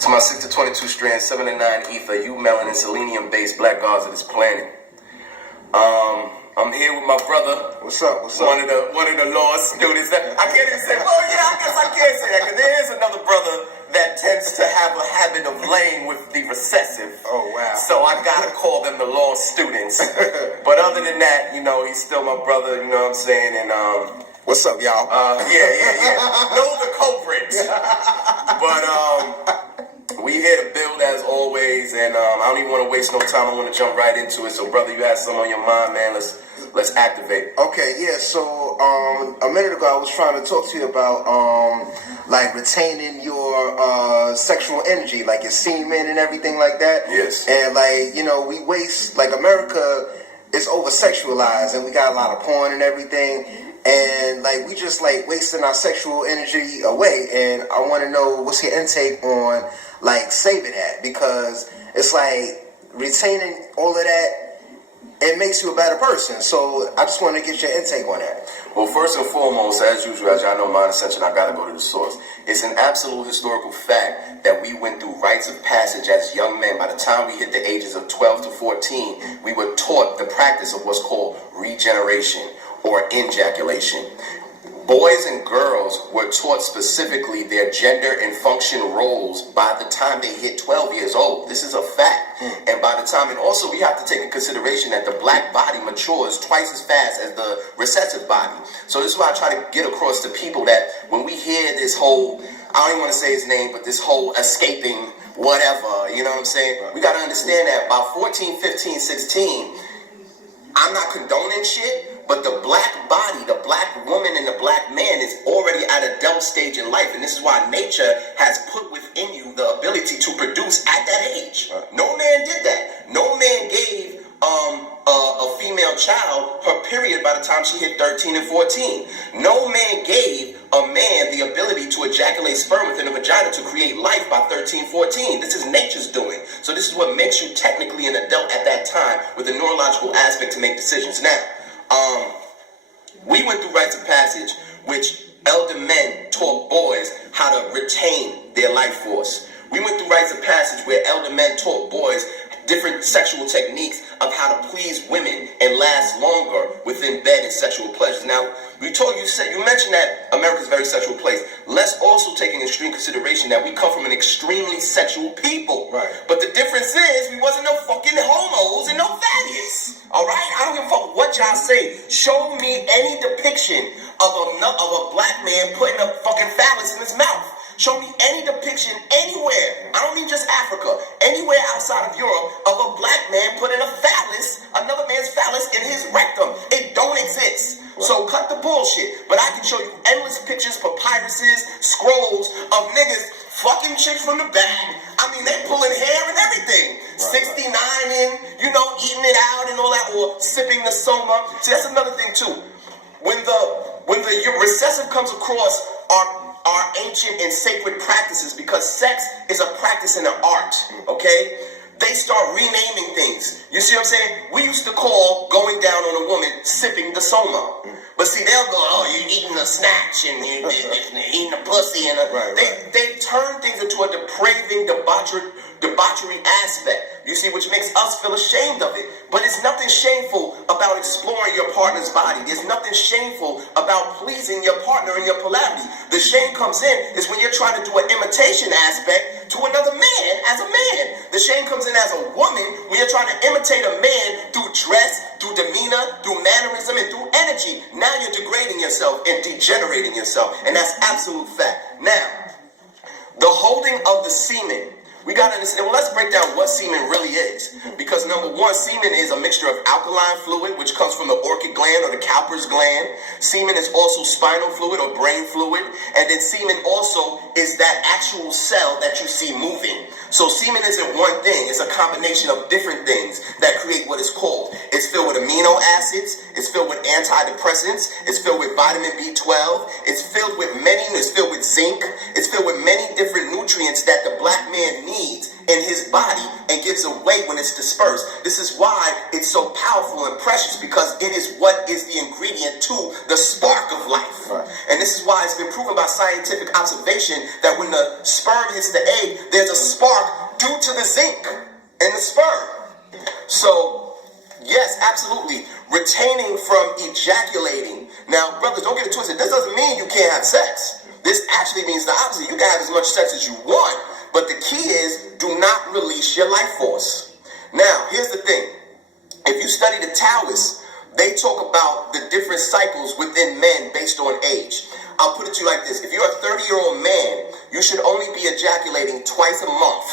To my 6 to 22 strands, 7 to 9 ether, U-melanin, selenium-based black gods of this planet. I'm here with my brother. What's up? One of the law students. I can't even say, well, yeah, I guess I can't say that, because there is another brother that tends to have a habit of laying with the recessive. Oh, wow. So I gotta call them the law students. But other than that, you know, he's still my brother, you know what I'm saying? And what's up, y'all? Yeah. Know the culprit. But we here to build as always, and I don't even want to waste no time. I want to jump right into it. So, brother, you had something on your mind, man. Let's activate. Okay, yeah. So, a minute ago, I was trying to talk to you about like retaining your sexual energy, like your semen and everything like that. Yes. And like, you know, we waste, like, America is over sexualized, and we got a lot of porn and everything. And like we just like wasting our sexual energy away. And I want to know what's your intake on like saving that, because it's like retaining all of that, it makes you a better person. So I just want to get your intake on that. Well, first and foremost, as usual, as y'all know, mine ascension, I gotta go to the source. It's an absolute historical fact that we went through rites of passage as young men. By the time we hit the ages of 12 to 14, we were taught the practice of what's called regeneration or injaculation. Boys and girls were taught specifically their gender and function roles by the time they hit 12 years old. This is a fact. And by the time, and also we have to take in consideration that the black body matures twice as fast as the recessive body. So this is why I try to get across to people that when we hear this whole, I don't even want to say his name, but this whole escaping whatever, you know what I'm saying? We got to understand that by 14, 15, 16, I'm not condoning shit, but the black body, the black woman and the black man is already at a adult stage in life. And this is why nature has put within you the ability to produce at that age. No man did that. No man gave a female child her period by the time she hit 13 and 14. No man gave a man the ability to ejaculate sperm within a vagina to create life by 13, 14. This is nature's doing. So this is what makes you technically an adult at that time with a neurological aspect to make decisions. Now, we went through rites of passage, which elder men taught boys how to retain their life force. We went through rites of passage where elder men taught boys different sexual techniques of how to please women and last longer within bed and sexual pleasures. Now, you mentioned that America's a very sexual place. Let's also take in extreme consideration that we come from an extremely sexual people. Right. But the difference is we wasn't no fucking homos and no fatties. All right? I don't give a fuck what y'all say. Show me any depiction of a black man putting a fucking phallus in his mouth. Show me any depiction anywhere, I don't mean just Africa, anywhere outside of Europe, of a black man putting a phallus, another man's phallus, in his rectum. It don't exist. Right. So cut the bullshit. But I can show you endless pictures, papyruses, scrolls of niggas fucking chicks from the back. I mean, they pulling hair and everything. Right, 69 in, you know, eating it out and all that, or sipping the soma. See, that's another thing too. When the recessive comes across our ancient and sacred practices, because sex is a practice and an art, okay? They start renaming things. You see what I'm saying? We used to call going down on a woman sipping the soma. But see, they'll go, oh, you're eating a snatch and you're eating a pussy. And they turn things into a depraving, debauchery aspect. You see, which makes us feel ashamed of it. But it's nothing shameful about exploring your partner's body. There's nothing shameful about pleasing your partner in your polarity. The shame comes in is when you're trying to do an imitation aspect to another man as a man. The shame comes in as a woman when you're trying to imitate a man through dress, through demeanor, through mannerism, and through energy. Now you're degrading yourself and degenerating yourself. And that's absolute fact. Now, the holding of the semen, we got to understand, well, let's break down what semen really is. Because number one, semen is a mixture of alkaline fluid, which comes from the orchid gland or the Cowper's gland. Semen is also spinal fluid or brain fluid. And then semen also is that actual cell that you see moving. So semen isn't one thing. It's a combination of different things that create what is called. It's filled with amino acids. It's filled with antidepressants. It's filled with vitamin B12. It's filled with zinc. It's filled with many different nutrients that the black man needs needs in his body and gives away when it's dispersed. This is why it's so powerful and precious, because it is what is the ingredient to the spark of life. Right. And this is why it's been proven by scientific observation that when the sperm hits the egg, there's a spark due to the zinc in the sperm. So, yes, absolutely. Retaining from ejaculating. Now, brothers, don't get it twisted. This doesn't mean you can't have sex. This actually means the opposite. You can have as much sex as you want, but the key is do not release your life force. Now, here's the thing. If you study the Taoists, they talk about the different cycles within men based on age. I'll put it to you like this. If you're a 30-year-old man, you should only be ejaculating twice a month.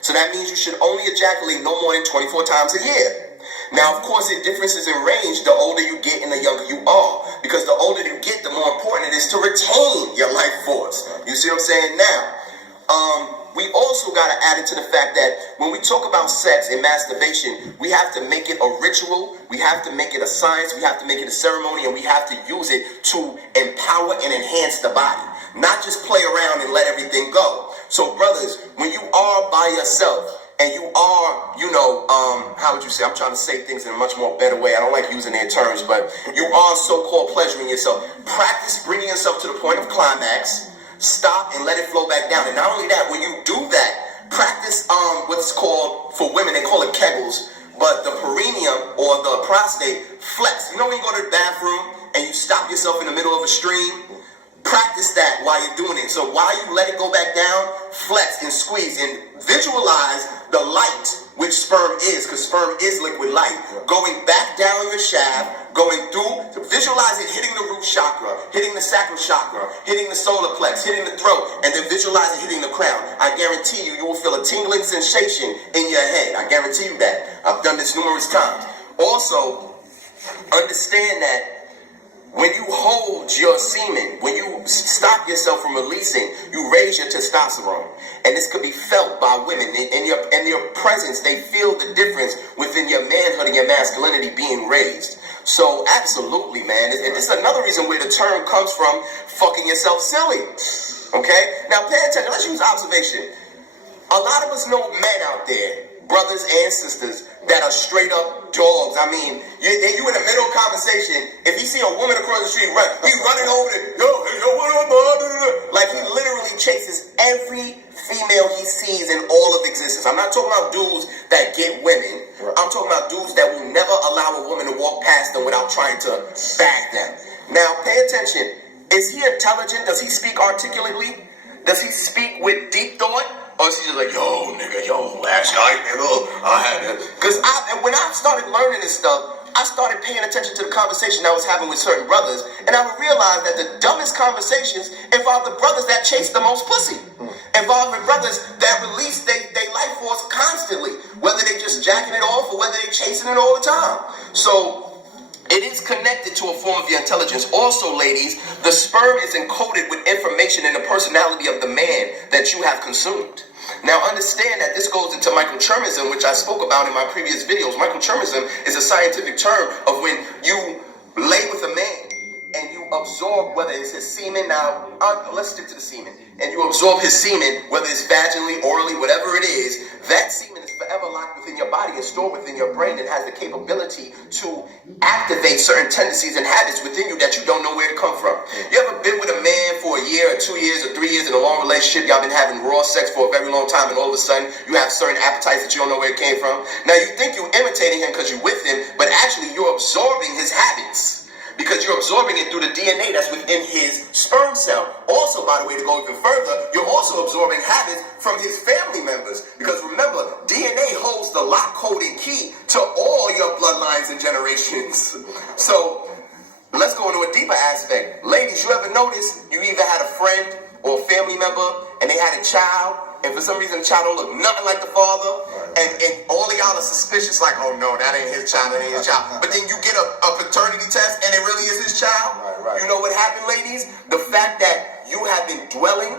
So that means you should only ejaculate no more than 24 times a year. Now, of course, it differences in range the older you get and the younger you are. Because the older you get, the more important it is to retain your life force. You see what I'm saying? Now, we also got to add it to the fact that when we talk about sex and masturbation, we have to make it a ritual, we have to make it a science, we have to make it a ceremony, and we have to use it to empower and enhance the body. Not just play around and let everything go. So, brothers, when you are by yourself, and you are, how would you say? I'm trying to say things in a much more better way. I don't like using their terms, but you are so-called pleasuring yourself. Practice bringing yourself to the point of climax. Stop and let it flow back down. And not only that, when you do that, practice what's called, for women, they call it kegels, but the perineum or the prostate flex. You know when you go to the bathroom and you stop yourself in the middle of a stream? Practice that while you're doing it. So while you let it go back down, flex and squeeze and visualize the light, which sperm is, because sperm is liquid light, going back down your shaft, going through, visualize it hitting the root chakra, hitting the sacral chakra, hitting the solar plex, hitting the throat, and then visualize it hitting the crown. I guarantee you, you will feel a tingling sensation in your head. I guarantee you that. I've done this numerous times. Also, understand that when you hold your semen, when you stop yourself from releasing, you raise your testosterone. And this could be felt by women. In your presence, they feel the difference within your manhood and your masculinity being raised. So absolutely, man. And this is another reason where the term comes from, fucking yourself silly. Okay? Now pay attention. Let's use observation. A lot of us know men out there, brothers and sisters, that are straight up dogs. I mean, you in the middle of conversation, if he see a woman across the street, he's running over there, yo, what up, like he literally chases every female he sees in all of existence. I'm not talking about dudes that get women. Right. I'm talking about dudes that will never allow a woman to walk past them without trying to bag them. Now, pay attention. Is he intelligent? Does he speak articulately? Does he speak with deep thought? Or is he just like, yo, nigga, last night, nigga, I had it. Because when I started learning this stuff, I started paying attention to the conversation I was having with certain brothers, and I would realize that the dumbest conversations involve the brothers that chase the most pussy. Involve the brothers that release their life force constantly, whether they just jacking it off or whether they chasing it all the time. So it is connected to a form of your intelligence. Also, ladies, the sperm is encoded with information in the personality of the man that you have consumed. Now, understand that this goes into microchermism, which I spoke about in my previous videos. Microchermism is a scientific term of when you lay with a man and you absorb, whether it's his semen. Now, let's stick to the semen. And you absorb his semen, whether it's vaginally, orally, whatever it is, that semen is forever locked within your body and stored within your brain and has the capability to activate certain tendencies and habits within you that you don't know where to come from. You ever been with a man for a year or 2 years or 3 years in a long relationship? Y'all been having raw sex for a very long time, and all of a sudden you have certain appetites that you don't know where it came from. Now you think you're imitating him because you're with him, but actually you're absorbing his habits. Because you're absorbing it through the DNA that's within his sperm cell. Also, by the way, to go even further, you're also absorbing habits from his family members. Because remember, DNA holds the lock, code, and key to all your bloodlines and generations. So, let's go into a deeper aspect. Ladies, you ever notice you either had a friend or a family member and they had a child, and for some reason the child don't look nothing like the father, and all of y'all are suspicious, like, oh no, that ain't his child, that ain't his child. But then you get a paternity test and it really is his child. Right. You know what happened, ladies? The fact that you have been dwelling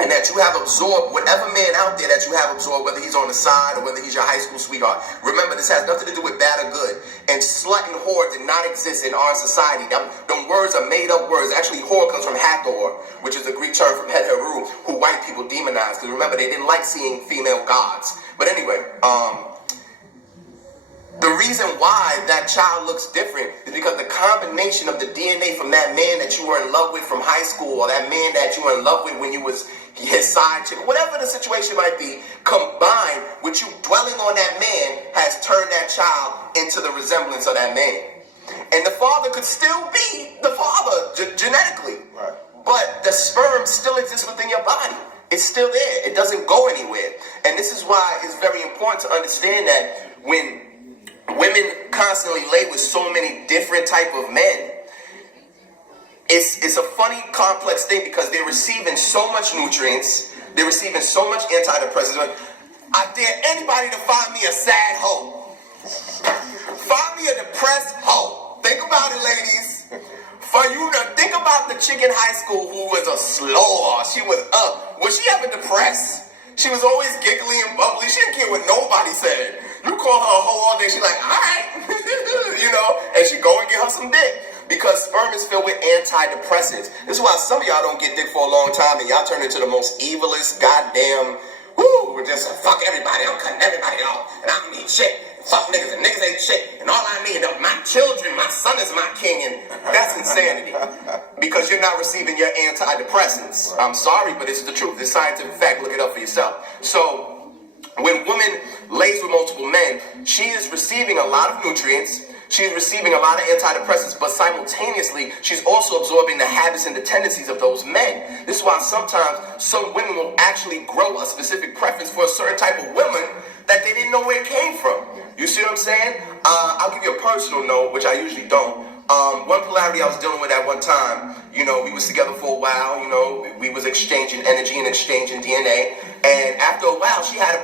and that you have absorbed whatever man out there that you have absorbed, whether he's on the side or whether he's your high school sweetheart. Remember, this has nothing to do with bad or good. And slut and whore did not exist in our society. Them words are made up words. Actually, whore comes from Hathor, which is a Greek term from Heru, who white people demonized. Because remember, they didn't like seeing female gods. But anyway, the reason why that child looks different is because the combination of the DNA from that man that you were in love with from high school, or that man that you were in love with when you was his side chick, whatever the situation might be, combined with you dwelling on that man, has turned that child into the resemblance of that man. And the father could still be the father genetically, right, but the sperm still exists within your body. It's still there. It doesn't go anywhere. And this is why it's very important to understand that when women constantly lay with so many different type of men, it's a funny, complex thing, because they're receiving so much nutrients, they're receiving so much antidepressants. I dare anybody to find me a sad hoe. Find me a depressed hoe. Think about it, ladies. For you to think about the chick in high school who was a slower, she was she ever depressed? She was always giggly and bubbly. She didn't care what nobody said. You call her a hoe all day, she's like, all right, and she go and get her some dick. Because sperm is filled with antidepressants. This is why some of y'all don't get dick for a long time, and y'all turn into the most evilest goddamn, we're just fuck everybody, I'm cutting everybody off, and I don't need shit. Fuck niggas, and niggas ain't shit, and all I need is my children, my son is my king, and that's insanity. Because you're not receiving your antidepressants. I'm sorry, but it's the truth. It's scientific fact. Look it up for yourself. So, when woman lays with multiple men, she is receiving a lot of nutrients, she's receiving a lot of antidepressants, but simultaneously, she's also absorbing the habits and the tendencies of those men. This is why sometimes some women will actually grow a specific preference for a certain type of woman that they didn't know where it came from. You see what I'm saying? I'll give you a personal note, which I usually don't. One polarity I was dealing with at one time, we was together for a while, we was exchanging energy and exchanging DNA, and after a while, she had a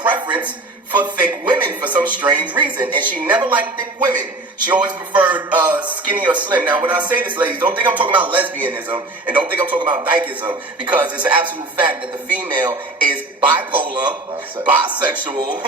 preference for thick women for some strange reason, and she never liked thick women. She always preferred skinny or slim. Now, when I say this, ladies, don't think I'm talking about lesbianism, and don't think I'm talking about dykeism, because it's an absolute fact that the female is bipolar, bisexual,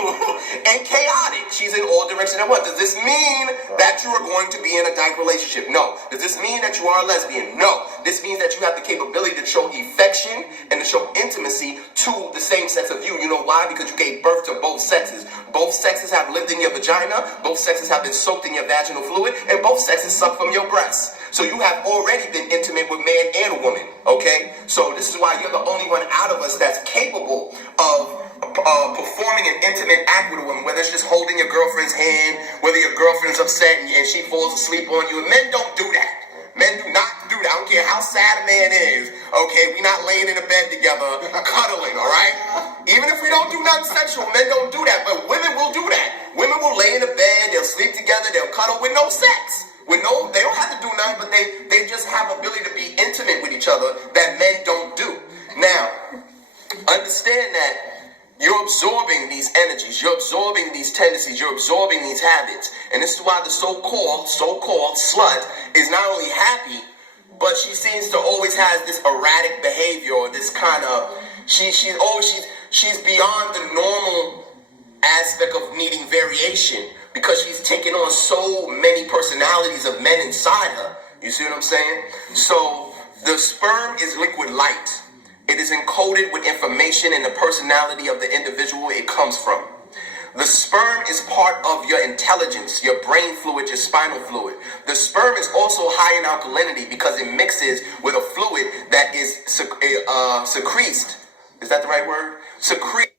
and chaotic. She's in all directions at once. Does this mean that you are going to be in a dyke relationship? No. Does this mean that you are a lesbian? No. This means that you have the capability to show affection and to show intimacy to the same sex of you. You know why? Because you gave birth to both sexes. Both sexes have lived in your vagina, both sexes have been soaked in your vaginal fluid, and both sexes suck from your breasts. So you have already been intimate with man and woman, okay? So this is why you're the only one out of us that's capable of performing an intimate act with a woman, whether it's just holding your girlfriend's hand, whether your girlfriend's upset and she falls asleep on you. Men don't do that. Men do not do that. I don't care how sad a man is, okay? We're not laying in a bed together, cuddling, all right? Even if we don't do nothing sexual, men don't do that, but women will do that. Women will lay in the bed, they'll sleep together, they'll cuddle with no sex. They don't have to do nothing, but they just have ability to be intimate with each other that men don't do. Now, understand that you're absorbing these energies, you're absorbing these tendencies, you're absorbing these habits. And this is why the so-called slut is not only happy, but she seems to always has this erratic behavior, or this kind of, she's beyond the normal aspect of needing variation, because she's taken on so many personalities of men inside her. You see what I'm saying? So the sperm is liquid light. It is encoded with information and the personality of the individual it comes from. The sperm is part of your intelligence, your brain fluid, your spinal fluid. The sperm is also high in alkalinity because it mixes with a fluid that is secreted. Is that the right word? Secrete